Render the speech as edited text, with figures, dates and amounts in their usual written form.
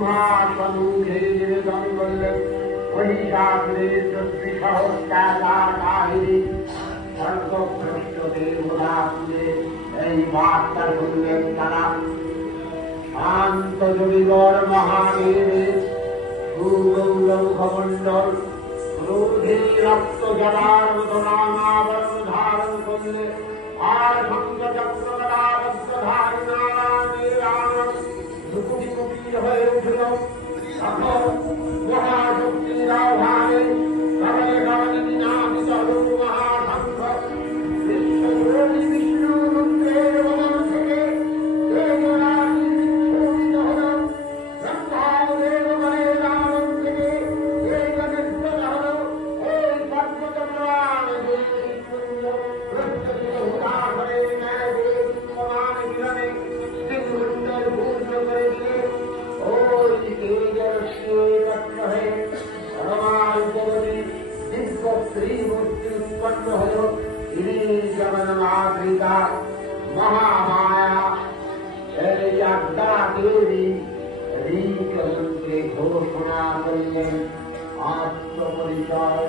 ব্রহ্মা সম্মুখে নিবেদন করলেন মহিষাসুরের সহস্রাহিনী সর্বভ্রষ্ট দেবতাকে এই বার্তা শুনলেন তারা। শান্ত জমিগর মহাদেবের সুগৌরমুখমণ্ডল ক্রোধে রক্ত জলার মতো নামাবরণ ধারণ করলে আর ভঙ্গচক্রবরাবদ্ধ ধারী নারায়ণের রাম ধ্রুপদী কুটির হয়ে উঠল। তখন মহাশক্তির আহ্বানে সরলে সরলে বিনাশিত হল মহাশঙ্খ। বিশ্বজোড়ী বিষ্ণু রুদ্রের বদন থেকে দেবরাশি বিচ্ছুরিত হল। ব্রহ্মদেব বনের রাবণ থেকে দেব নির্গত হল। এই পর্বত প্রমাণ দেবীকুণ্ড প্রত্যক্ষ হুদাহরের ন্যায় দেবীমান মিলনে সিংহুণ্ডের পূর্ণ করে দিয়ে ওই তেজস্বী হয়ে পরমাণুপতি দিব্য শ্রীমূর্তি উৎপন্ন হল। তিনি জগন্নাথিকা মহামায়া এই আজ্ঞা দেবী ঋকমন্ত্রে ঘোষণা করলেন আত্মপরিচয়।